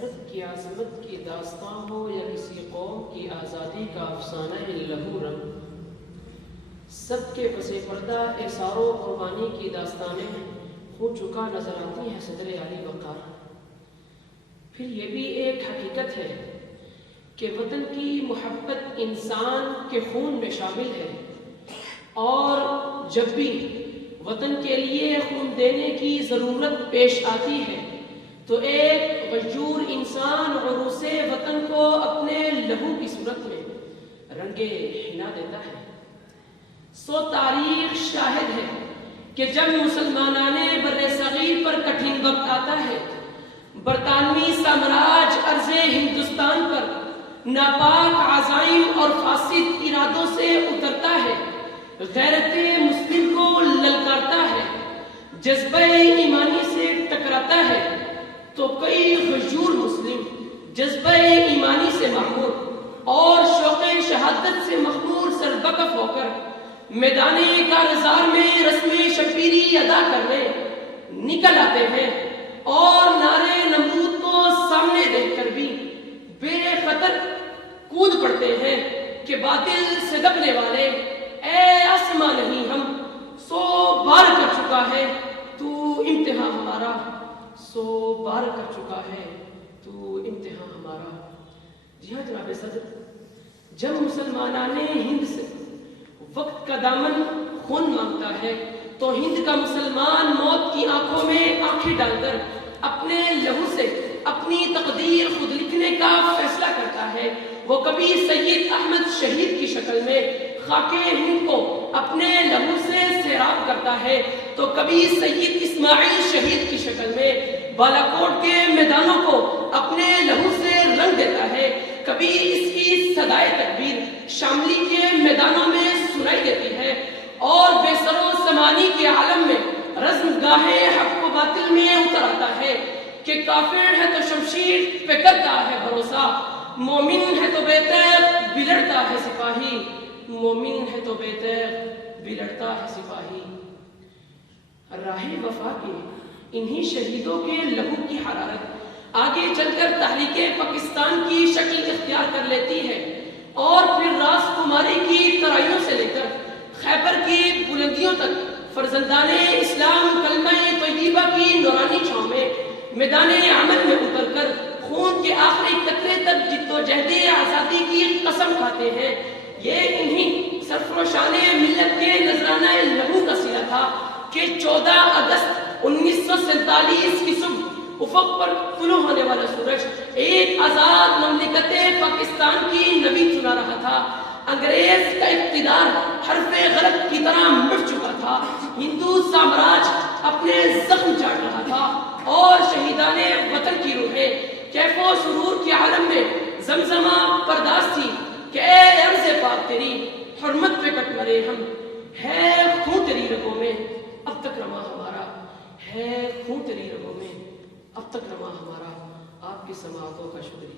مرد کی عظمت کی داستان ہو یا کسی قوم کی آزادی کا افسانہ لہو رنگ، سب کے پس پردہ اثار و قربانی کی داستانیں ہو چکا نظر آتی ہیں صدر علی وقار۔ پھر یہ بھی ایک حقیقت ہے کہ وطن کی محبت انسان کے خون میں شامل ہے، اور جب بھی وطن کے لیے خون دینے کی ضرورت پیش آتی ہے تو ایک غیور انسان عروس وطن کو اپنے لہو کی صورت میں رنگ حنا دیتا ہے۔ سو تاریخ شاہد ہے کہ جب مسلمانان بر صغیر پر کٹھن وقت آتا ہے، برطانوی سامراج ارض ہندوستان پر ناپاک عزائم اور فاسد ارادوں سے اترتا ہے، غیرت مسلم کو للکارتا ہے، جذبہ ایمانی سے ٹکراتا ہے، تو کئی غیور مسلم جذبہ ایمانی سے معمور اور شوق شہادت سے مخمور سربکف ہو کر میدان کارزار میں رسم شبیری ادا کرنے نکل آتے ہیں، اور نعرے نمرود کو سامنے دیکھ کر بھی بے خطر کود پڑتے ہیں کہ باطل سے دبنے والے اے آسماں نہیں ہم، سو بار کر چکا ہے تو امتحان ہمارا، سو بار کر چکا ہے تو امتحان ہمارا۔ جی ہاں جناب صدر، جب مسلمانان ہند سے وقت کا دامن خون مانگتا ہے تو ہند کا مسلمان موت کی آنکھوں میں آنکھیں ڈال کر اپنے لہو سے اپنی تقدیر خود لکھنے کا فیصلہ کرتا ہے۔ وہ کبھی سید احمد شہید کی شکل میں خاک ہند کو اپنے لہو سے سیراب کرتا ہے، تو کبھی سید اسماعیل شہید کی شکل میں بالاکوٹ کے میدانوں کو اپنے لہو سے رنگ دیتا ہے، کبھی اس کی صدائے تکبیر شاملی کے میدانوں میں سنائی دیتی ہے، اور بے سر و سمانی کے عالم میں رزم گاہے حق و باطل میں اتر آتا ہے کہ کافر ہے تو شمشیر پہ کرتا ہے بھروسہ، مومن ہے تو بے تیغ بلڑتا ہے سپاہی، مومن ہے تو بے تیغ بلڑتا ہے سپاہی۔ راہ وفا کے انہی شہیدوں کے لہو کی حرارت آگے چل کر تحریک پاکستان کی شکل اختیار کر لیتی ہے، اور پھر راس کماری کی ترائیوں سے لے کر خیبر کی بلندیوں تک فرزندان اسلام کلمہ طیبہ کی نورانی چھاؤں میں میدان عمل میں اتر کر خون کے آخری قطرے تک جد و جہد آزادی کی قسم کھاتے ہیں۔ یہ انہی سرفروشان ملت کے نذرانہ لہو کا صلہ تھا کہ 14 اگست 1947 کی صبح افق پر طلوع ہونے والا سورج ایک آزاد مملکت پاکستان کی نوید سنا رہا تھا۔ انگریز کا اقتدار حرف غلط کی طرح مٹ چکا تھا، ہندو سامراج اپنے زخم چاٹ رہا تھا، اور شہیدان وطن کی روحیں کیف و سرور کے عالم میں زمزمہ پرداز تھی کہ اے عرض پاک تیری حرمت پہ کٹ مرے ہم، ہے خون تیری رگوں میں اب تک رواں ہمارا، ہے خون تیری رگوں میں اب تک رواں ہمارا۔ آپ کی سماعتوں کا شکریہ۔